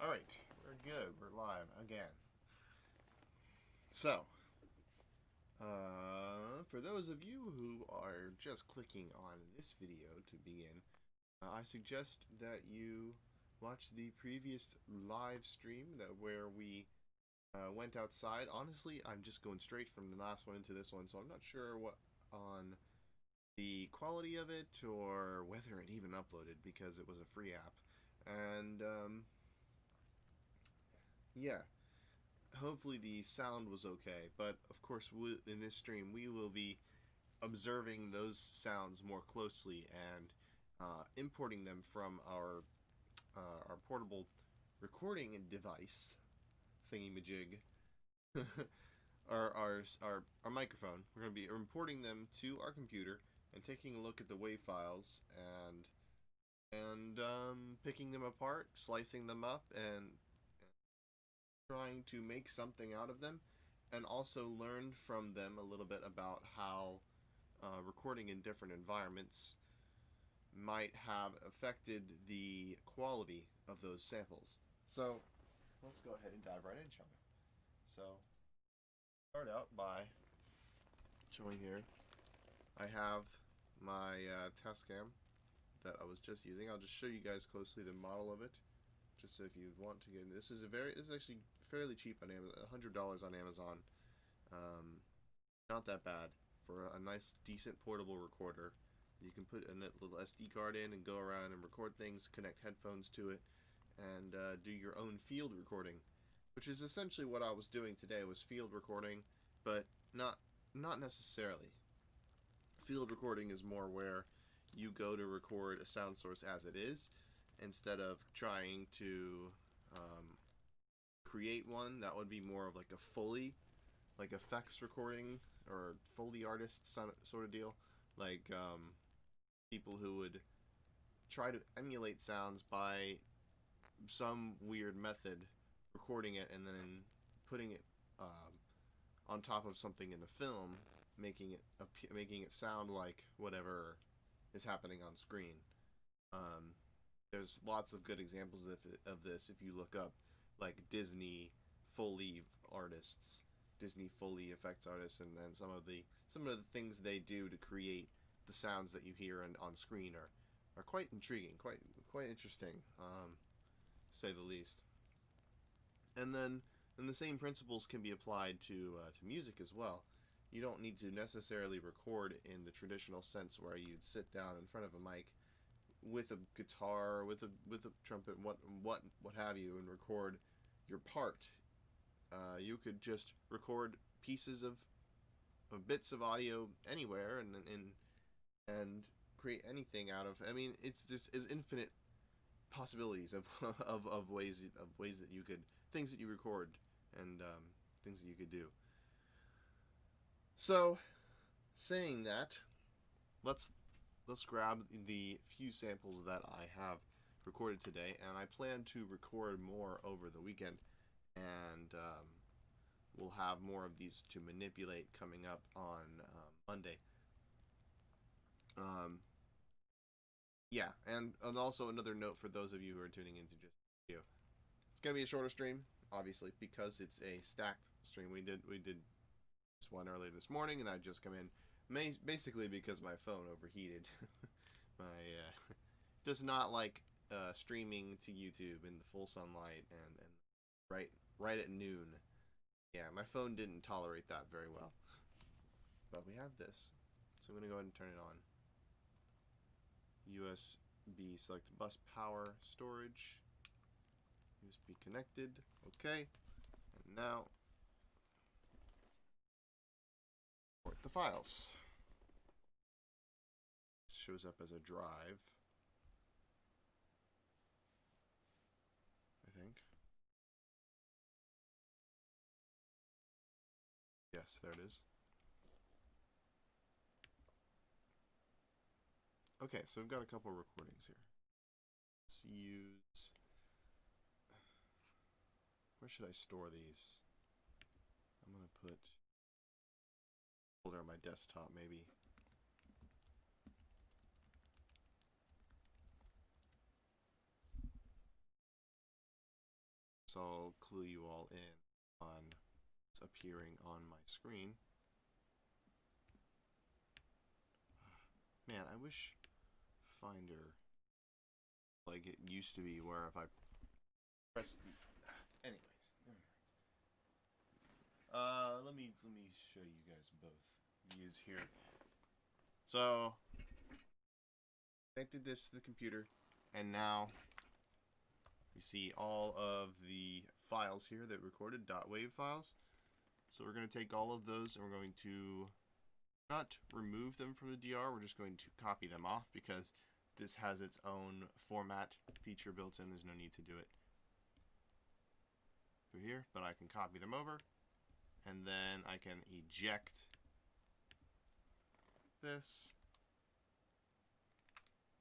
Alright, we're good. We're live again. So, for those of you who are just clicking on this video to begin, I suggest that you watch the previous live stream where we went outside. Honestly, I'm just going straight from the last one into this one, so I'm not sure what on the quality of it or whether it even uploaded because it was a free app. And, yeah. Hopefully the sound was okay, but of course in this stream we will be observing those sounds more closely and importing them from our portable recording device thingy-majig, our microphone. We're going to be importing them to our computer and taking a look at the WAV files and picking them apart, slicing them up, and trying to make something out of them, and also learn from them a little bit about how recording in different environments might have affected the quality of those samples. So let's go ahead and dive right in, shall we? So start out by showing here. I have my test cam that I was just using. I'll just show you guys closely the model of it, just so if you want to get into this. This is actually fairly cheap on Amazon, $100 on Amazon. Not that bad for a nice, decent portable recorder. You can put a little SD card in and go around and record things, connect headphones to it, and do your own field recording, which is essentially what I was doing today. Was field recording, but not necessarily. Field recording is more where you go to record a sound source as it is, instead of trying to create one. That would be more of like a Foley, like effects recording or Foley artist sort of deal. Like people who would try to emulate sounds by some weird method, recording it and then putting it on top of something in a film, making it sound like whatever is happening on screen. There's lots of good examples of this if you look up, like Disney Foley artists, Disney Foley effects artists, and then some of the things they do to create the sounds that you hear on screen are quite intriguing, quite interesting, say the least. And then the same principles can be applied to music as well. You don't need to necessarily record in the traditional sense where you'd sit down in front of a mic with a guitar, with a trumpet, what have you, and record your part. You could just record pieces of bits of audio anywhere and create anything out of. I mean, it's just as infinite possibilities of of ways that you could, things that you record, and things that you could do. So, saying that, let's grab the few samples that I have recorded today, and I plan to record more over the weekend, and we'll have more of these to manipulate coming up on Monday. Yeah, and also another note for those of you who are tuning into just video. It's gonna be a shorter stream, obviously, because it's a stacked stream. We did this one earlier this morning, and I just come in basically because my phone overheated. My does not like streaming to YouTube in the full sunlight and right at noon. Yeah, my phone didn't tolerate that very well. But we have this, so I'm gonna go ahead and turn it on. USB select bus power storage. USB connected. Okay. And now import the files. It shows up as a drive, I think. Yes, there it is. Okay, so we've got a couple recordings here. Let's use... Where should I store these? I'm going to put... folder on my desktop, maybe. I'll clue you all in on what's appearing on my screen. Man, I wish Finder, like it used to be, where if I press the... Anyways. Let me show you guys both views here. So, connected this to the computer, and now we see all of the files here that recorded, .wav files. So we're going to take all of those and we're going to not remove them from the DR, we're just going to copy them off because this has its own format feature built in. There's no need to do it through here, but I can copy them over and then I can eject this,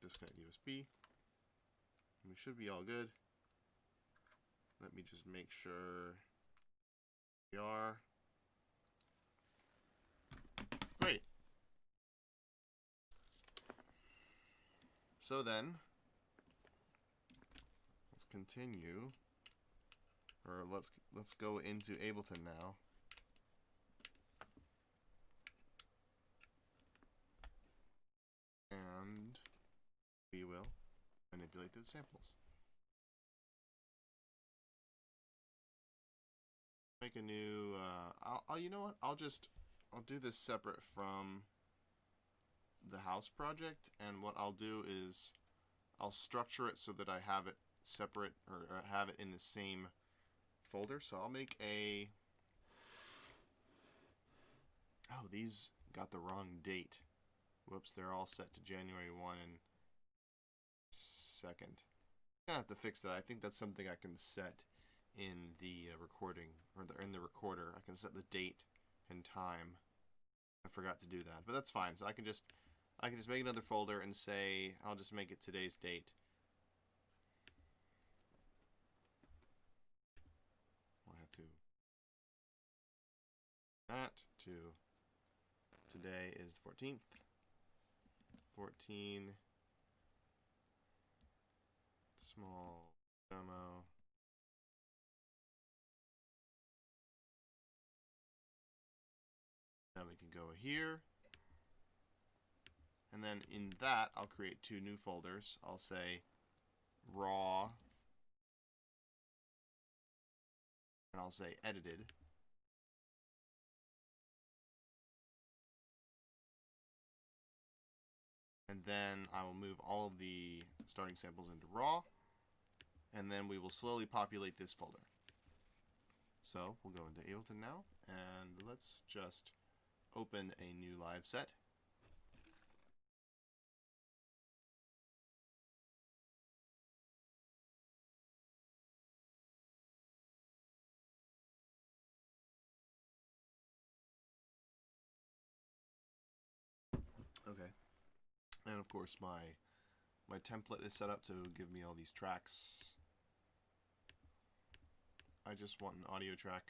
disconnect USB, and we should be all good. Let me just make sure we are. Great. So then, let's continue, or let's go into Ableton now. And we will manipulate those samples. Make a new, you know what? I'll do this separate from the house project, and what I'll do is I'll structure it so that I have it separate, or have it in the same folder. So I'll make a, oh, these got the wrong date. Whoops, they're all set to January 1 and 2nd. I'm gonna have to fix that. I think that's something I can set in the recording, or in the recorder. I can set the date and time. I forgot to do that, but that's fine. So I can just make another folder and say I'll just make it today's date. I'll have to that to today is the 14th. 14 small demo. Then we can go here, and then in that I'll create two new folders. I'll say raw, and I'll say edited. And then I will move all of the starting samples into raw, and then we will slowly populate this folder. So we'll go into Ableton now, and let's just open a new live set. Okay. And of course my template is set up to give me all these tracks. I just want an audio track.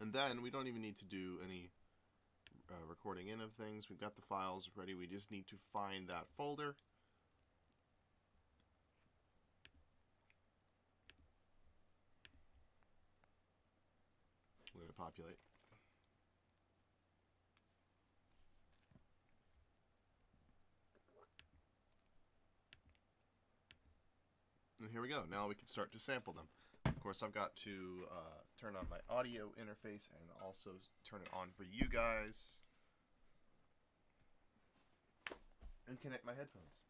And then we don't even need to do any recording in of things. We've got the files ready. We just need to find that folder. We're going to populate. And here we go. Now we can start to sample them. Of course, I've got to turn on my audio interface and also turn it on for you guys. And connect my headphones.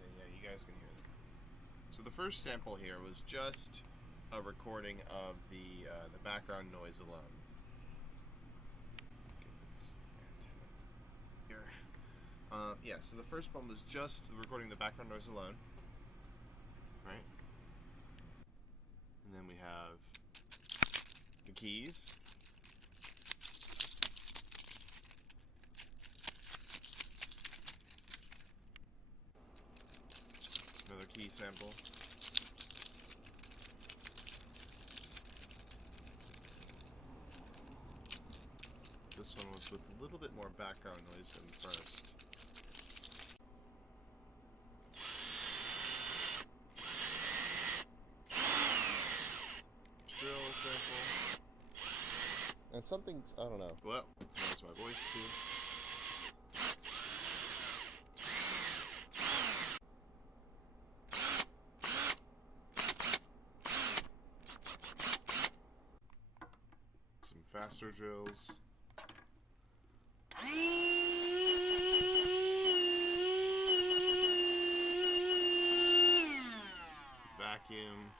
Okay, yeah, you guys can hear them. So the first sample here was just a recording of the background noise alone. Here. Yeah, so the first one was just recording the background noise alone, right? And then we have the keys. Another key sample. This one was with a little bit more background noise than the first. Drill sample. And something, I don't know. Well, that's my voice too. Some faster drills. Vacuum.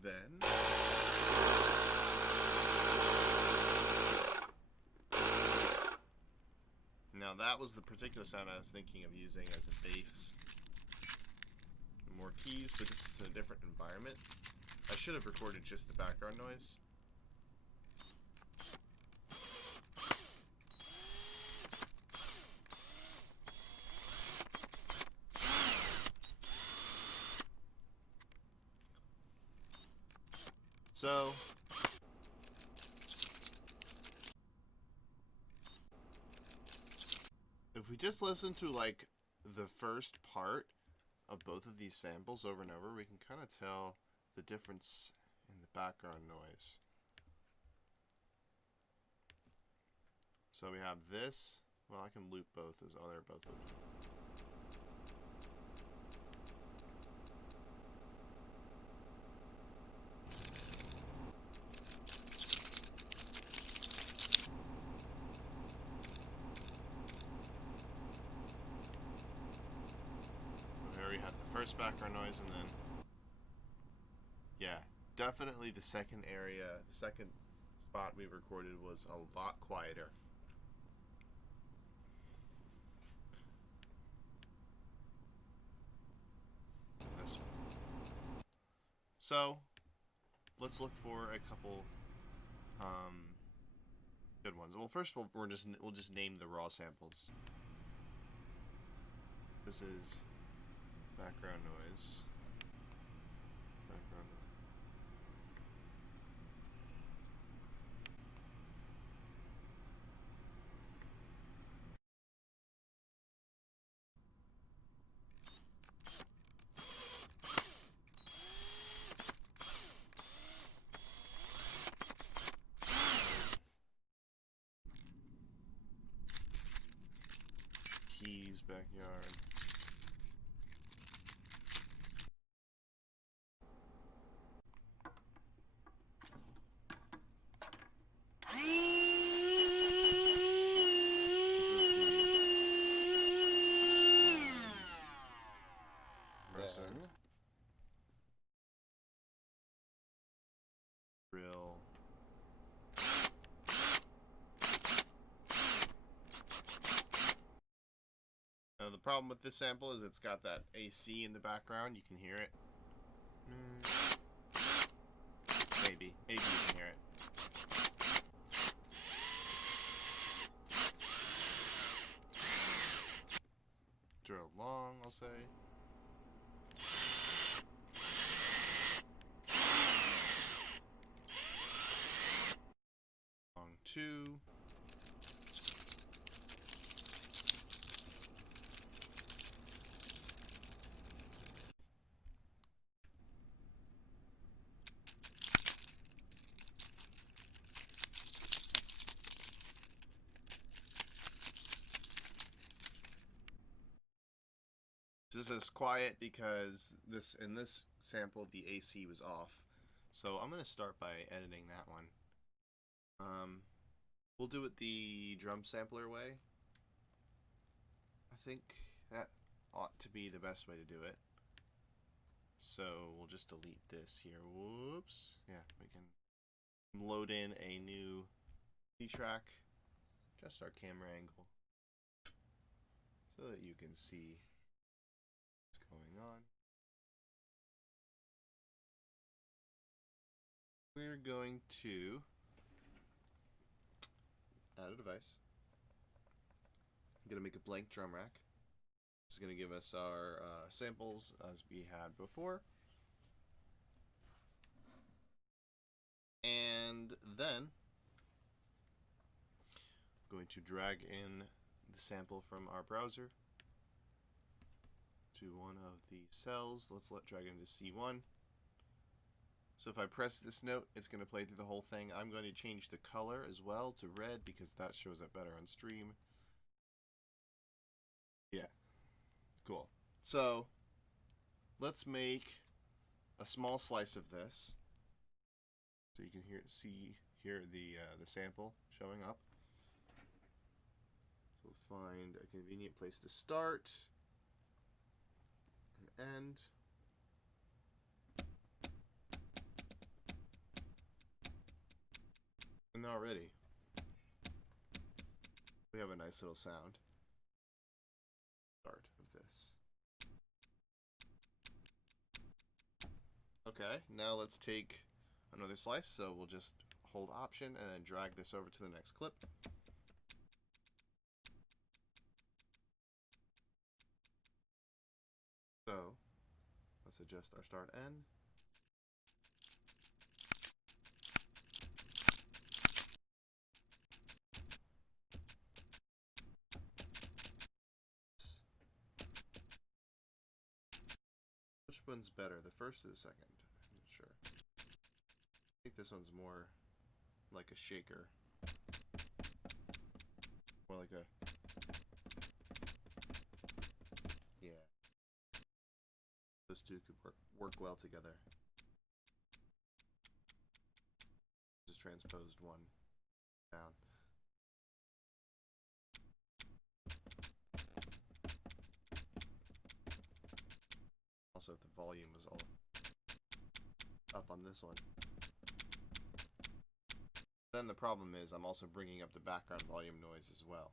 Then now that was the particular sound I was thinking of using as a bass. More keys, but this is a different environment. I should have recorded just the background noise. So, if we just listen to like the first part of both of these samples over and over, we can kind of tell the difference in the background noise. So we have this. Well, I can loop both as oh, they're both looped. There we have the first background noise, and then yeah, definitely the second area, the second spot we recorded was a lot quieter. This one. So let's look for a couple good ones. Well, first of all, we'll just name the raw samples. This is background noise. Background noise. Keys, backyard. Real. Now the problem with this sample is it's got that AC in the background. You can hear it. Maybe you can hear it. Drill long, I'll say. Long 2. This is quiet because in this sample the AC was off. So I'm going to start by editing that one. We'll do it the drum sampler way. I think that ought to be the best way to do it. So we'll just delete this here. Whoops. Yeah, we can load in a new track. Just our camera angle, so that you can see what's going on. We're going to add a device. I'm going to make a blank drum rack. This is going to give us our samples as we had before. And then I'm going to drag in the sample from our browser to one of the cells. Let's drag it into C1. So if I press this note, it's going to play through the whole thing. I'm going to change the color as well to red because that shows up better on stream. Yeah, cool. So let's make a small slice of this, so you can see here the sample showing up. So we'll find a convenient place to start and end. And already we have a nice little sound. Start of this. Okay, now let's take another slice. So we'll just hold Option and then drag this over to the next clip. So let's adjust our start end. Which one's better, the first or the second? I'm not sure. I think this one's more like a shaker. More like a... Yeah. Those two could work well together. Just transposed one down. Also, if the volume was all up on this one. Then the problem is I'm also bringing up the background volume noise as well.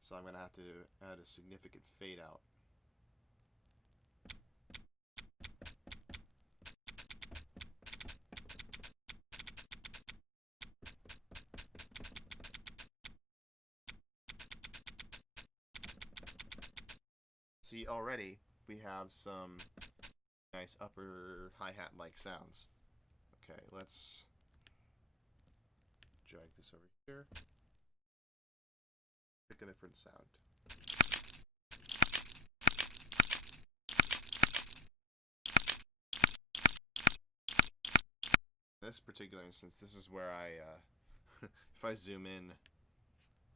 So I'm going to have to add a significant fade out. See, already we have some nice upper hi-hat like sounds. Okay, let's drag this over here. Pick a different sound. In this particular instance, this is where I, if I zoom in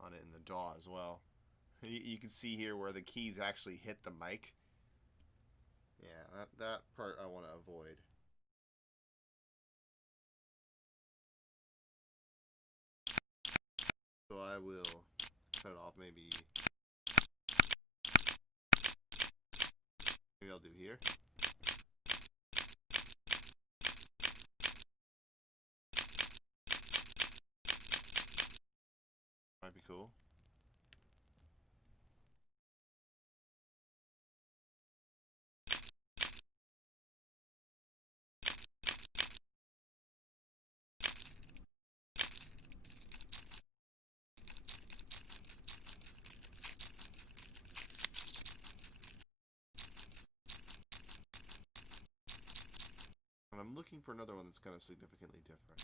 on it in the DAW as well, you can see here where the keys actually hit the mic. Yeah, that part I want to avoid. So I will cut it off maybe I'll do here. Might be cool. And I'm looking for another one that's kind of significantly different.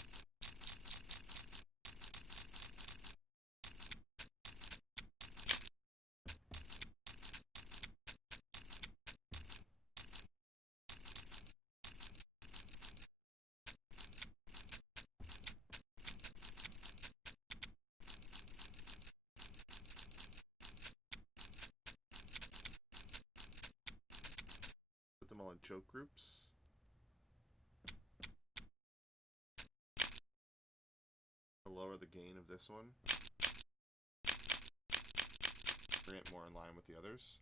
Put them all in choke groups. Lower the gain of this one. Bring it more in line with the others.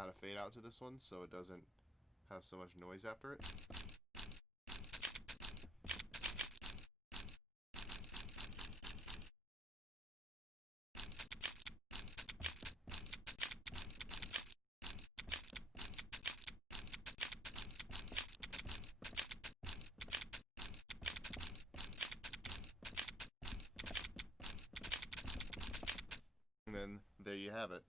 add a fade out to this one so it doesn't have so much noise after it. And then there you have it,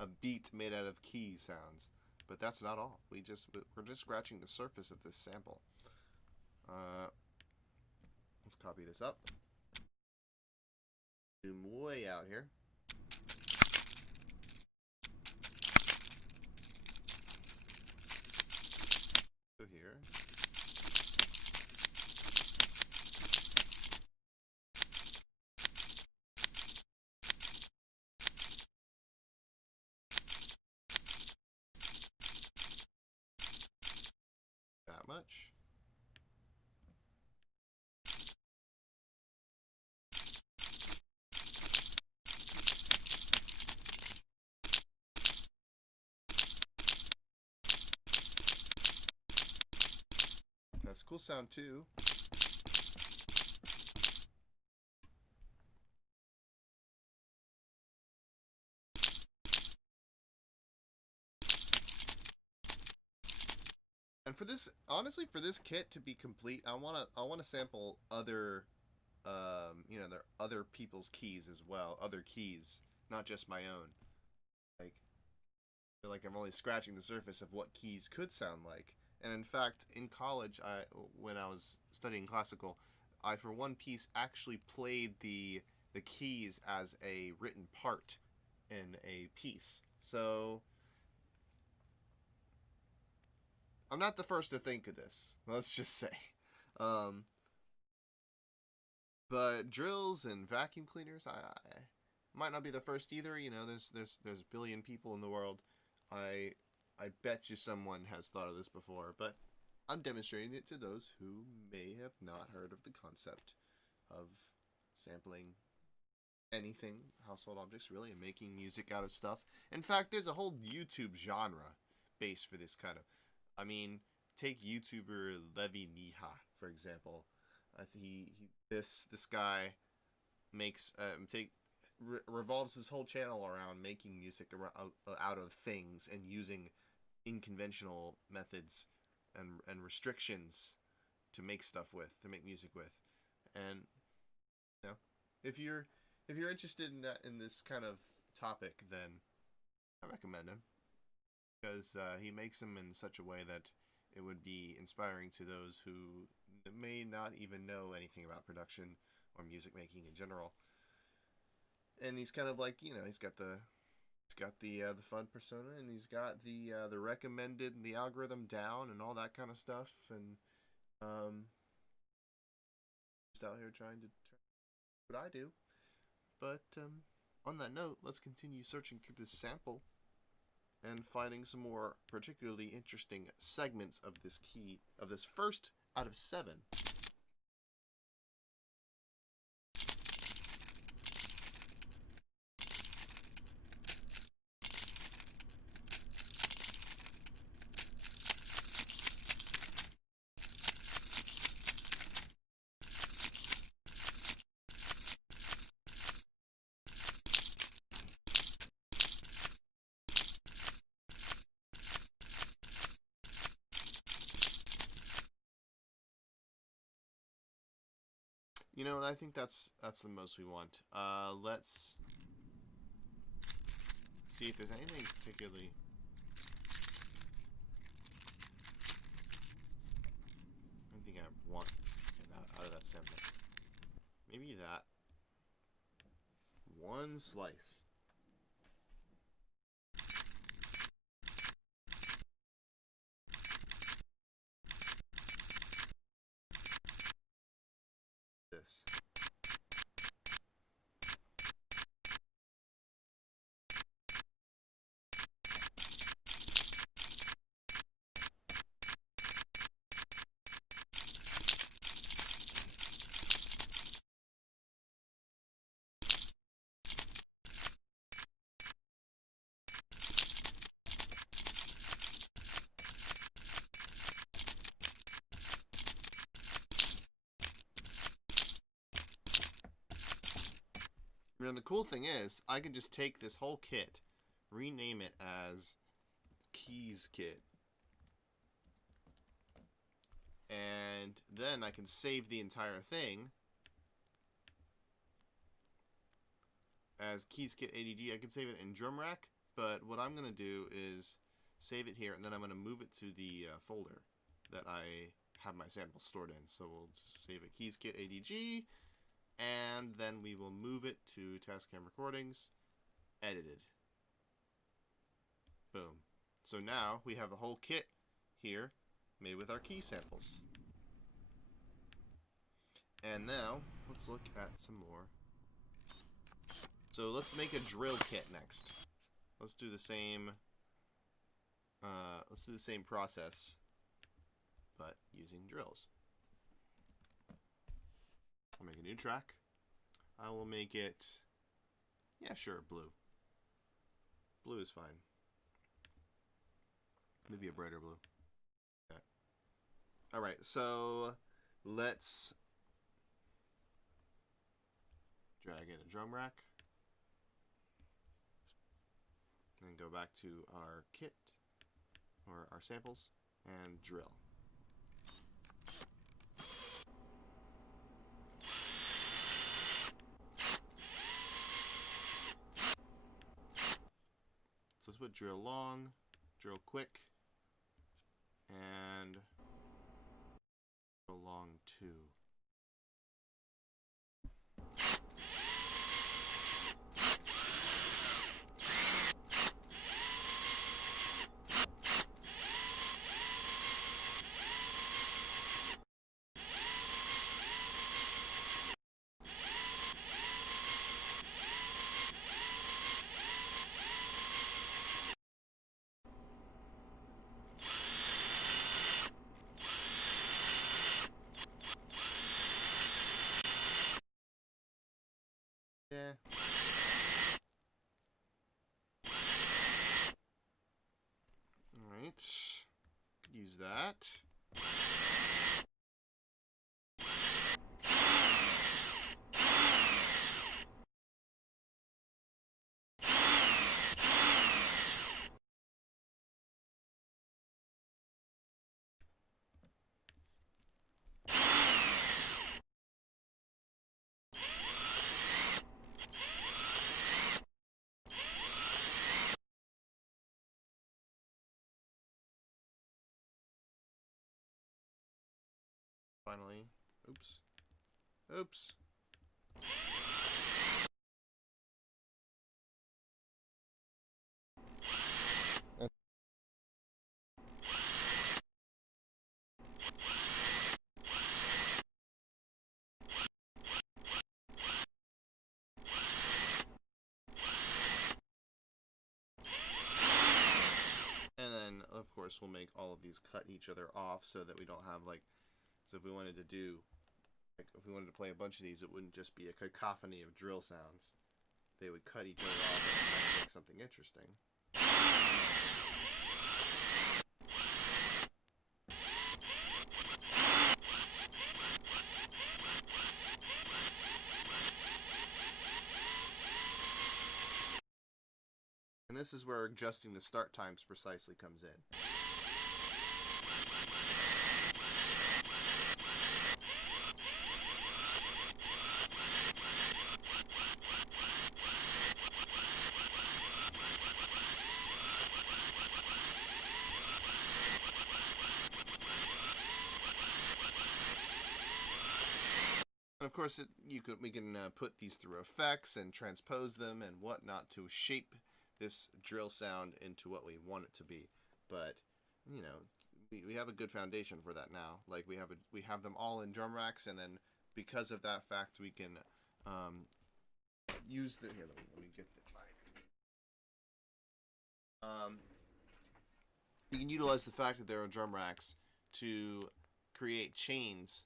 a beat made out of key sounds. But that's not all. We're just scratching the surface of this sample. Let's copy this up. Zoom way out here. So here. That much. That's a cool sound too. And for this, honestly, for this kit to be complete, I wanna sample other, you know, there are other people's keys as well, other keys, not just my own. Like, I feel like I'm only scratching the surface of what keys could sound like. And in fact, in college, when I was studying classical, I for one piece actually played the keys as a written part in a piece. So I'm not the first to think of this, let's just say. But drills and vacuum cleaners, I might not be the first either. You know, there's a billion people in the world. I bet you someone has thought of this before, but I'm demonstrating it to those who may have not heard of the concept of sampling anything, household objects really, and making music out of stuff. In fact, there's a whole YouTube genre based for this kind of. I mean, take YouTuber Levi Niha, for example. This guy makes revolves his whole channel around making music out of things and using unconventional methods and restrictions to make stuff with, to make music with. And you know, if you're interested in this kind of topic, then I recommend him, because he makes them in such a way that it would be inspiring to those who may not even know anything about production or music making in general. And he's kind of like, you know, he's got the fun persona, and he's got the recommended and the algorithm down and all that kind of stuff, and just out here trying to what I do. But on that note, let's continue searching through this sample and finding some more particularly interesting segments of this key, of this first out of 7. You know, I think that's the most we want. Let's see if there's anything particularly. Anything I want out of that sample. Maybe that one slice. This. And the cool thing is, I can just take this whole kit, rename it as Keys Kit, and then I can save the entire thing as Keys Kit ADG. I can save it in Drum Rack, but what I'm going to do is save it here, and then I'm going to move it to the folder that I have my samples stored in. So we'll just save it Keys Kit ADG, and then we will move it to Tascam Recordings, edited. Boom. So now we have a whole kit here made with our key samples. And now let's look at some more. So let's make a drill kit next. Let's do the same. Let's do the same process, but using drills. I'll make a new track. I will make it, yeah, sure, blue. Blue is fine. Maybe a brighter blue. Okay. All right, so let's drag in a drum rack. And go back to our kit, or our samples, and drill. So let's put drill long, drill quick, and drill long 2. Yeah. Alright. Use that. Finally. Oops. Oops. And then, of course, we'll make all of these cut each other off so that we don't have, like, so if we wanted to do, like, if we wanted to play a bunch of these, it wouldn't just be a cacophony of drill sounds. They would cut each other off and make something interesting. And this is where adjusting the start times precisely comes in. And of course, we can put these through effects and transpose them and whatnot to shape this drill sound into what we want it to be. But you know, we have a good foundation for that now. Like we have them all in drum racks, and then because of that fact, we can use the here. Let me get the you can utilize the fact that there are drum racks to create chains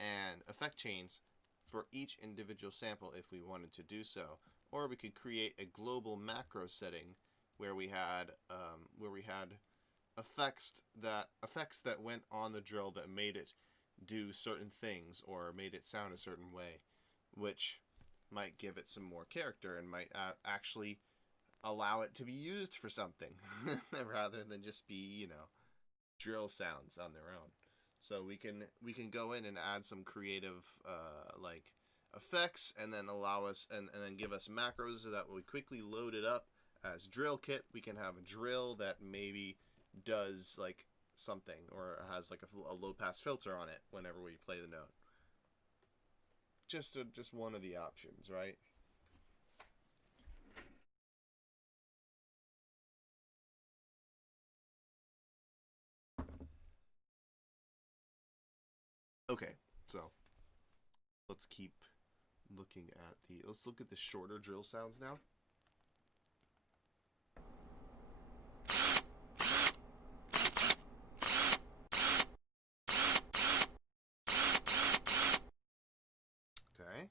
and effect chains for each individual sample if we wanted to do so. Or we could create a global macro setting where we had effects that went on the drill that made it do certain things or made it sound a certain way, which might give it some more character and might actually allow it to be used for something rather than just be, drill sounds on their own. So we can go in and add some creative like effects, and then allow us and then give us macros so that we quickly load it up as drill kit. We can have a drill that maybe does like something, or has like a low pass filter on it whenever we play the note. Just one of the options, right? Okay, so let's keep looking at let's look at the shorter drill sounds now. Okay.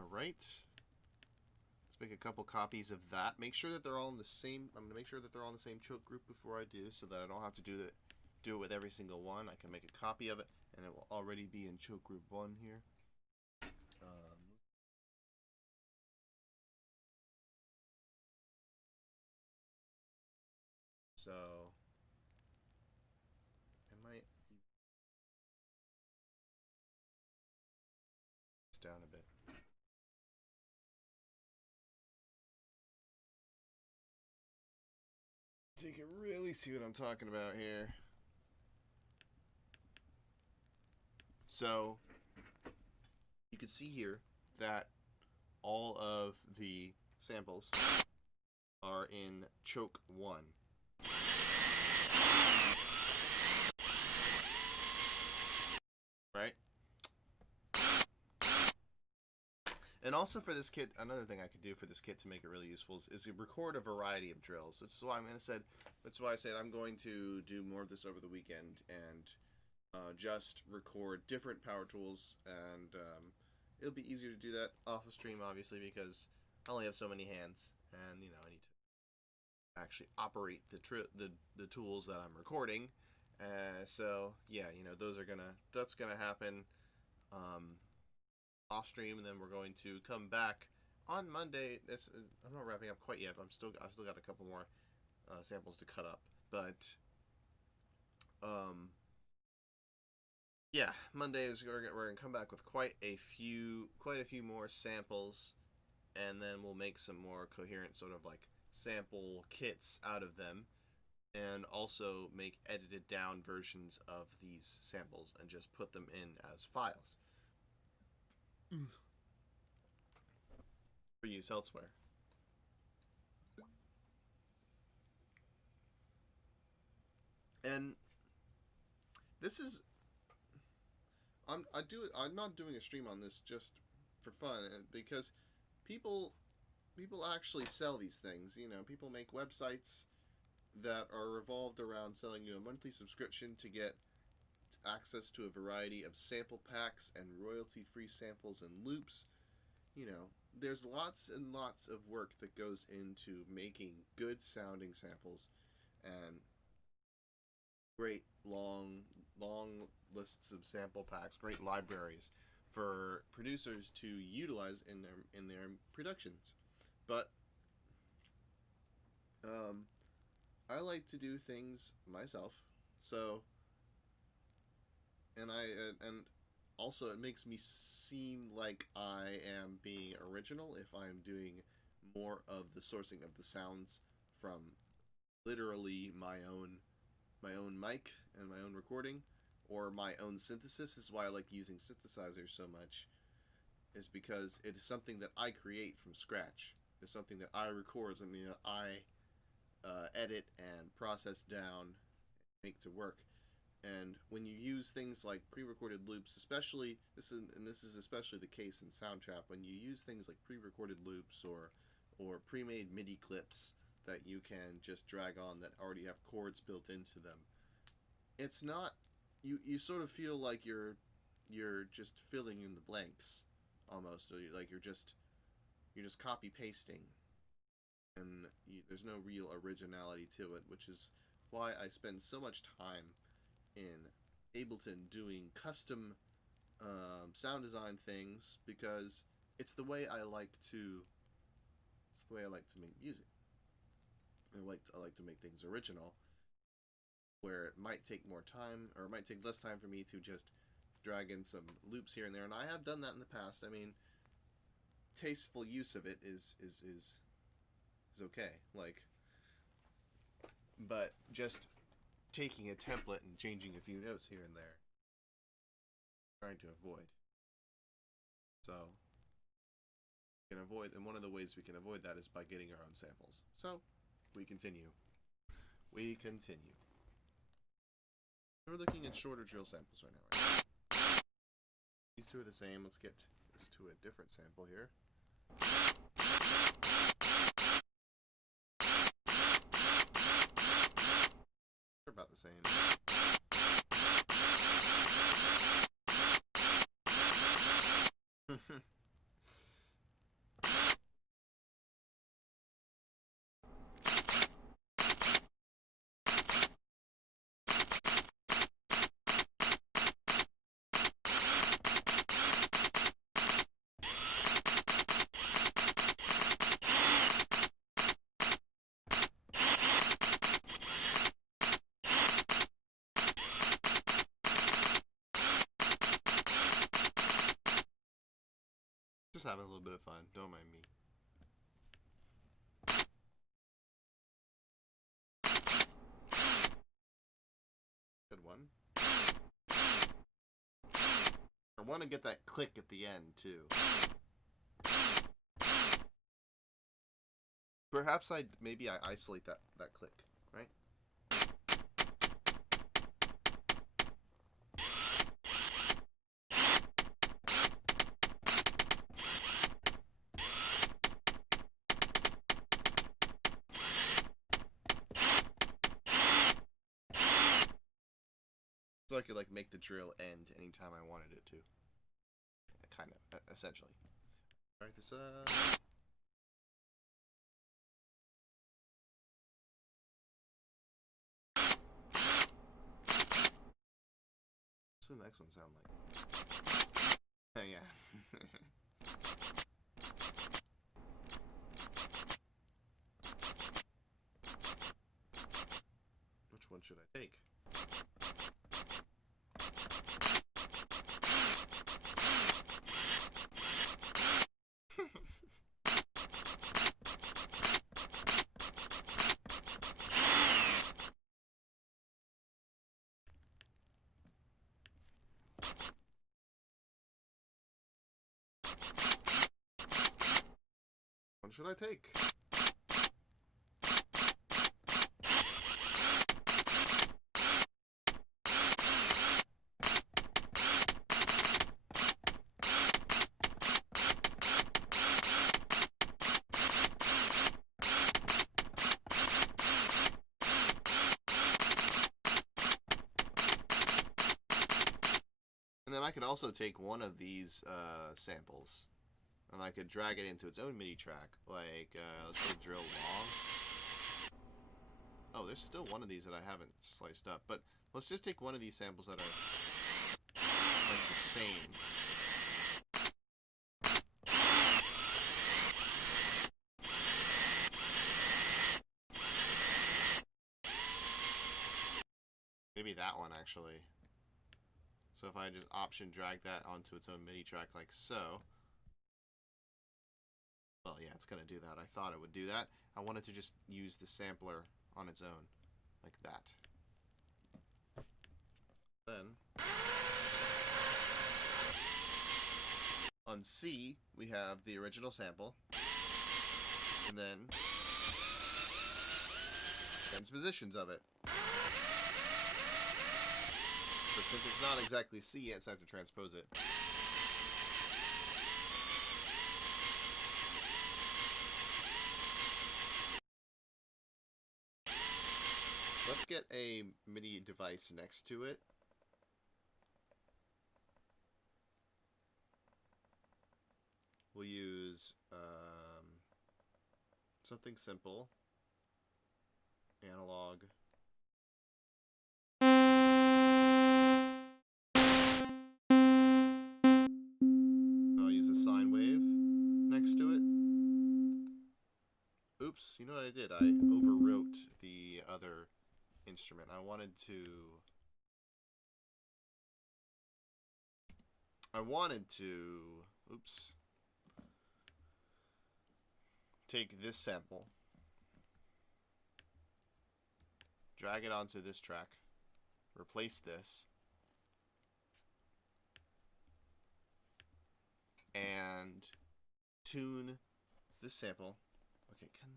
All right. Let's make a couple copies of that. Make sure that they're all in the same. I'm gonna make sure that they're all in the same choke group before I do, so that I don't have to do it with every single one. I can make a copy of it, and it will already be in choke group 1 here. So it might down a bit. So you can really see what I'm talking about here. So you can see here that all of the samples are in choke 1. Right? And also for this kit, another thing I could do for this kit to make it really useful is record a variety of drills. That's why I said I'm going to do more of this over the weekend, and just record different power tools, and it'll be easier to do that off of stream, obviously, because I only have so many hands, and I need to actually operate the tools that I'm recording. So yeah, that's gonna happen off stream, and then we're going to come back on Monday. I'm not wrapping up quite yet. I've still got a couple more samples to cut up, but yeah, Monday is we're gonna come back with quite a few more samples, and then we'll make some more coherent sort of like sample kits out of them, and also make edited down versions of these samples and just put them in as files for use elsewhere. And this is I'm not doing a stream on this just for fun, because people actually sell these things. People make websites that are revolved around selling you a monthly subscription to get access to a variety of sample packs and royalty-free samples and loops. There's lots and lots of work that goes into making good sounding samples, and great long lists of sample packs, great libraries for producers to utilize in their productions. But I like to do things myself, so and also it makes me seem like I am being original if I'm doing more of the sourcing of the sounds from literally my own mic and my own recording, or my own synthesis. This is why I like using synthesizers so much, is because it is something that I create from scratch. It's something that I record, something that I edit and process down, make to work. And when you use things like pre-recorded loops, especially this is especially the case in Soundtrap, when you use things like pre-recorded loops or pre-made MIDI clips that you can just drag on that already have chords built into them, it's not you sort of feel like you're just filling in the blanks almost, or like you're just copy pasting and there's no real originality to it, which is why I spend so much time in Ableton doing custom sound design things, because it's the way I like to make music. I like to make things original, where it might take more time, or it might take less time for me to just drag in some loops here and there, and I have done that in the past. I mean, tasteful use of it is okay. Like, but just taking a template and changing a few notes here and there, trying to avoid. So, and one of the ways we can avoid that is by getting our own samples. So, we continue. We're looking at shorter drill samples right now. Right? These two are the same. Let's get this to a different sample here. They're about the same. Just having a little bit of fun. Don't mind me. Good one. I want to get that click at the end too. Perhaps maybe I isolate that click, right? So I could like make the drill end anytime I wanted it to. Kind of, essentially. Alright, this what's the next one sound like? Oh yeah. Which one should I take? What should I take? And then I could also take one of these samples, and I could drag it into its own MIDI track, like, let's say drill long. Oh, there's still one of these that I haven't sliced up, but let's just take one of these samples that are, like, the same. Maybe that one, actually. So if I just option drag that onto its own MIDI track like so. Well, yeah, it's going to do that. I thought it would do that. I wanted to just use the sampler on its own, like that. Then, on C, we have the original sample. And then, transpositions of it. But since it's not exactly C yet, so I have to transpose it. Let's get a MIDI device next to it. We'll use something simple. Analog. I'll use a sine wave next to it. Oops, you know what I did? I overwrote the other instrument. I wanted to, oops, take this sample, drag it onto this track, replace this, and tune this sample. Okay, can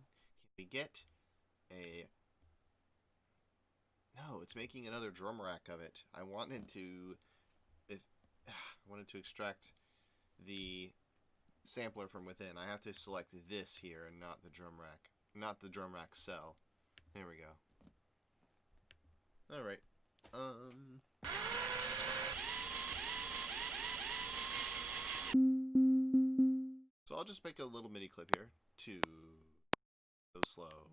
we get a... No, it's making another drum rack of it. I wanted to extract the sampler from within. I have to select this here and not the drum rack. Not the drum rack cell. There we go. Alright. So I'll just make a little mini clip here to go slow.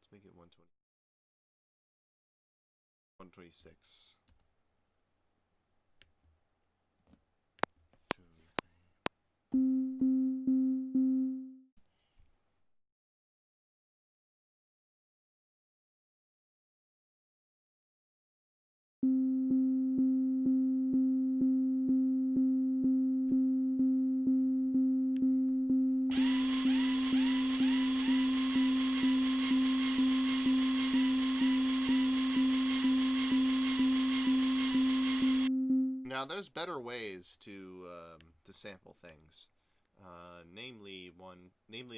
Let's make it 120. 126. Now, there's better ways to sample things, namely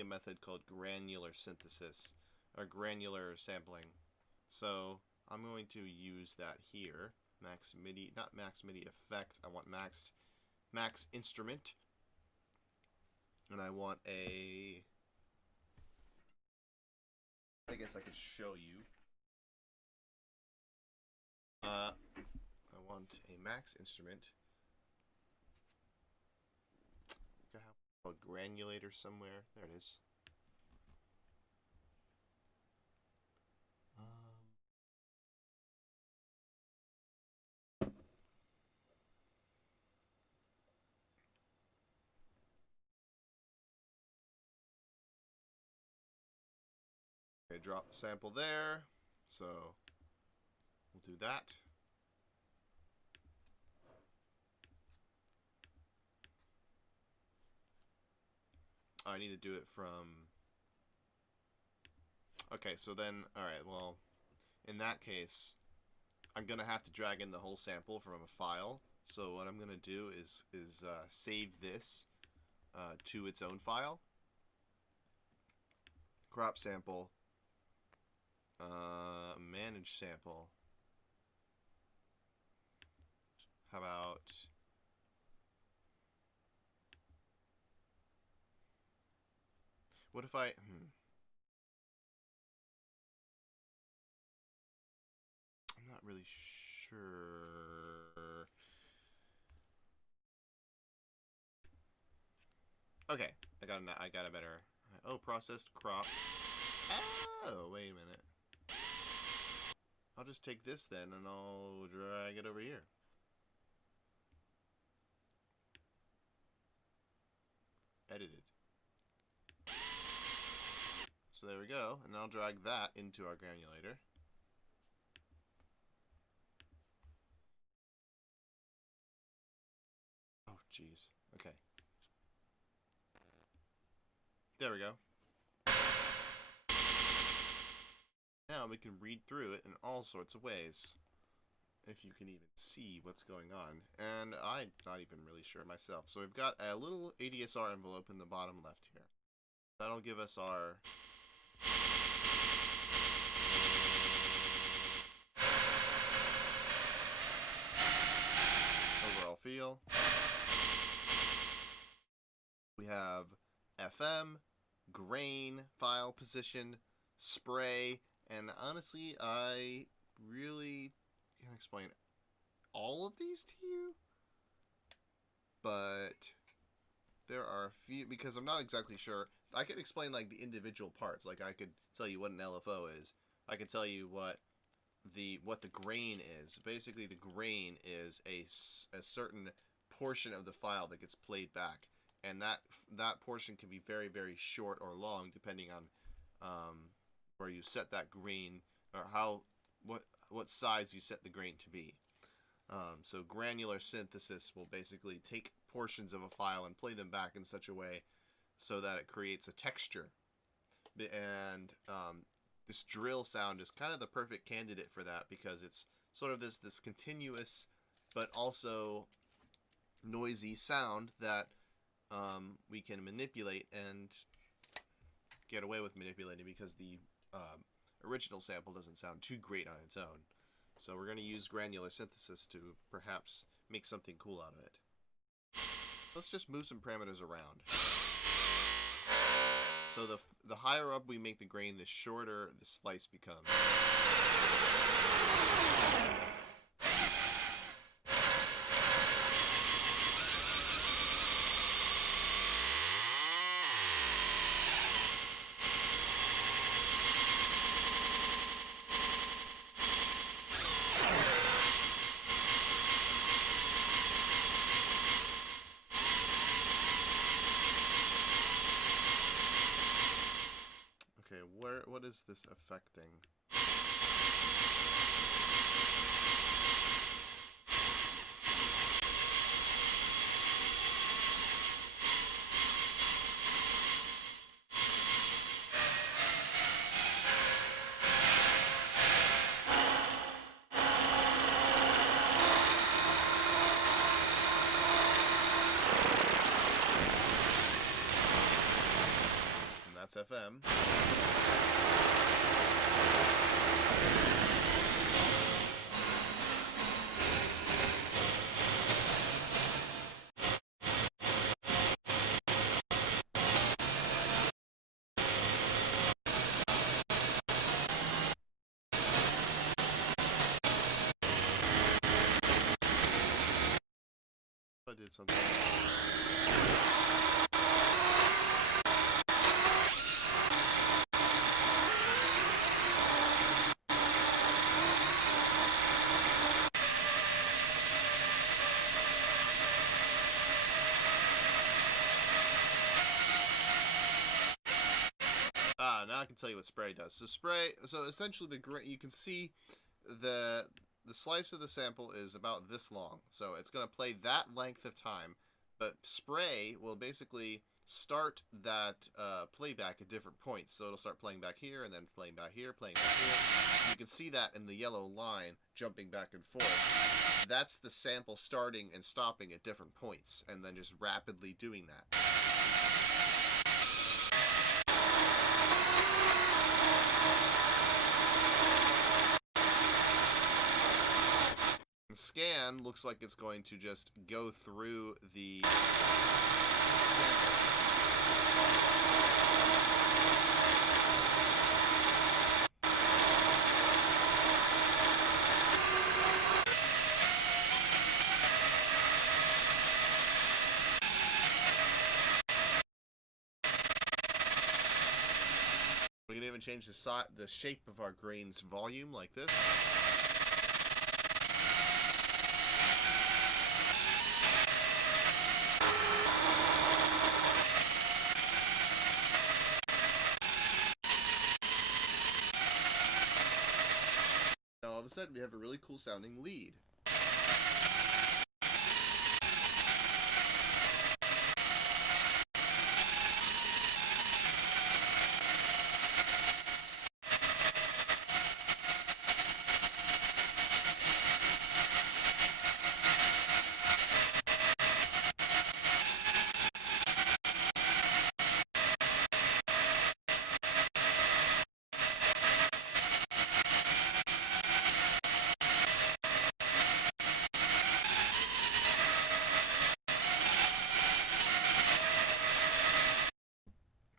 a method called granular synthesis or granular sampling. So I'm going to use that here. Max MIDI, not max MIDI effect. I want max instrument, and I want a. I guess I could show you. I want a max instrument. I have a granulator somewhere. There it is. Okay, drop the sample there. So we'll do that. I need to do it from... Okay, so then, alright, well, in that case, I'm going to have to drag in the whole sample from a file. So what I'm going to do is save this to its own file. Crop sample. Manage sample. How about... What if I... I'm not really sure. Okay, I got a better... Oh, processed crop. Oh, wait a minute. I'll just take this then and I'll drag it over here. Edited. So there we go, and I'll drag that into our granulator. Oh, jeez. Okay. There we go. Now we can read through it in all sorts of ways. If you can even see what's going on. And I'm not even really sure myself. So we've got a little ADSR envelope in the bottom left here. That'll give us our... overall feel. We have FM, grain, file position, spray, and honestly, I really can't explain all of these to you, but there are are a few, because I'm not exactly sure. I could explain like the individual parts. Like I could tell you what an LFO is. I could tell you what the grain is. Basically, the grain is a certain portion of the file that gets played back, and that portion can be very, very short or long depending on where you set that grain, or what size you set the grain to be. So granular synthesis will basically take portions of a file and play them back in such a way so that it creates a texture. And this drill sound is kind of the perfect candidate for that, because it's sort of this continuous but also noisy sound that we can manipulate and get away with manipulating, because the original sample doesn't sound too great on its own. So we're going to use granular synthesis to perhaps make something cool out of it. Let's just move some parameters around. So the higher up we make the grain, the shorter the slice becomes. Okay, what is this affecting? And that's FM. I did something. Now I can tell you what spray does. So essentially you can see the slice of the sample is about this long. So it's going to play that length of time, but spray will basically start that playback at different points. So it'll start playing back here, and then playing back here, playing back here. You can see that in the yellow line jumping back and forth. That's the sample starting and stopping at different points, and then just rapidly doing that. Scan looks like it's going to just go through the sample. We can even change the shape of our grain's volume like this. All of a sudden we have a really cool sounding lead.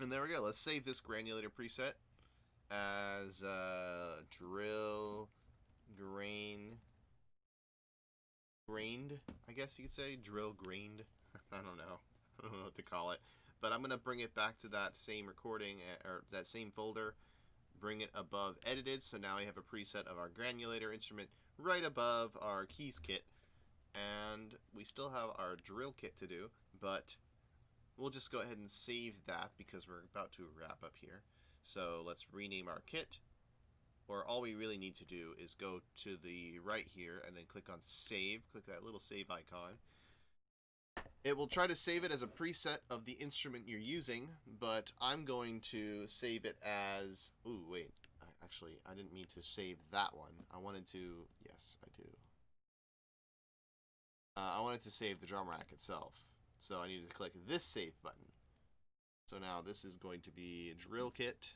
And there we go. Let's save this granulator preset as drill grained, I guess you could say. Drill grained. I don't know. I don't know what to call it. But I'm going to bring it back to that same recording, or that same folder, bring it above edited. So now we have a preset of our granulator instrument right above our keys kit. And we still have our drill kit to do, but we'll just go ahead and save that because we're about to wrap up here. So let's rename our kit. Or all we really need to do is go to the right here and then click on save. Click that little save icon. It will try to save it as a preset of the instrument you're using, but I'm going to save it as... Ooh, wait. Actually, I didn't mean to save that one. I wanted to... Yes, I do. I wanted to save the drum rack itself. So I need to click this save button. So now this is going to be drill kit.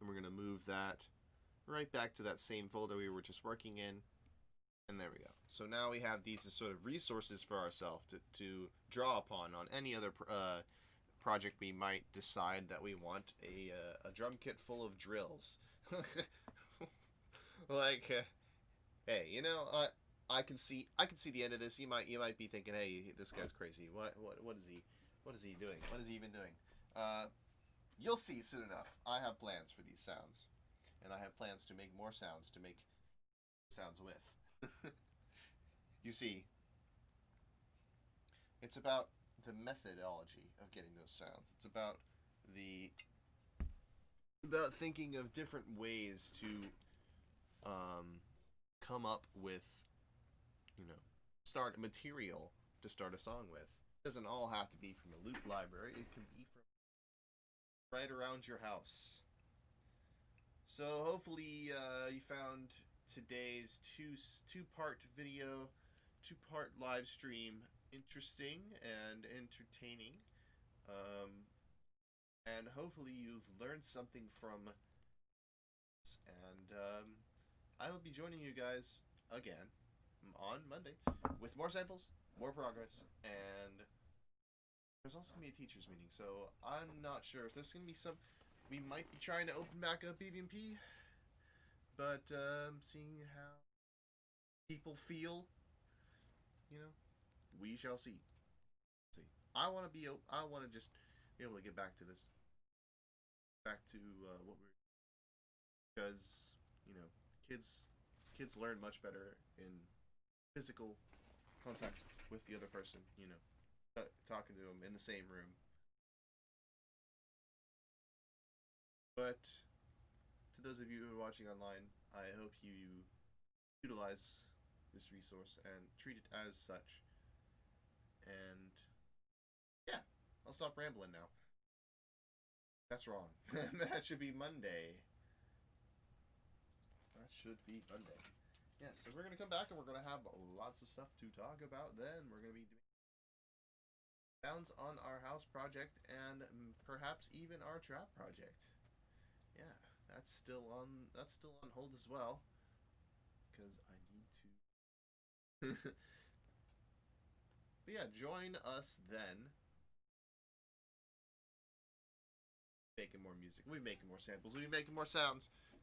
And we're going to move that right back to that same folder we were just working in. And there we go. So now we have these as sort of resources for ourselves to draw upon on any other project we might decide that we want a drum kit full of drills. Like, hey, you know, I can see the end of this. You might be thinking, hey, this guy's crazy. What is he doing? What is he even doing? You'll see soon enough. I have plans for these sounds, and I have plans to make more sounds to make sounds with. You see, it's about the methodology of getting those sounds. It's about thinking of different ways to come up with, start material to start a song with. It doesn't all have to be from a loop library. It can be from right around your house. So hopefully you found today's two-part video, two-part live stream interesting and entertaining. And hopefully you've learned something from this. And I will be joining you guys again on Monday with more samples, more progress, and there's also going to be a teacher's meeting, so I'm not sure if there's going to be some... We might be trying to open back up BVMP, but seeing how people feel, we shall see. I want to just be able to get back to this. Back to what we're... Because, kids learn much better in physical contact with the other person, talking to them in the same room. But to those of you who are watching online, I hope you utilize this resource and treat it as such. And yeah, I'll stop rambling now. That's wrong. That should be Monday. That should be Monday. Yeah, so we're going to come back and we're going to have lots of stuff to talk about then. We're going to be doing sounds on our house project and perhaps even our trap project. Yeah, that's still on hold as well because I need to. But yeah, join us then. Making more music. We'll be making more samples. We'll be making more sounds.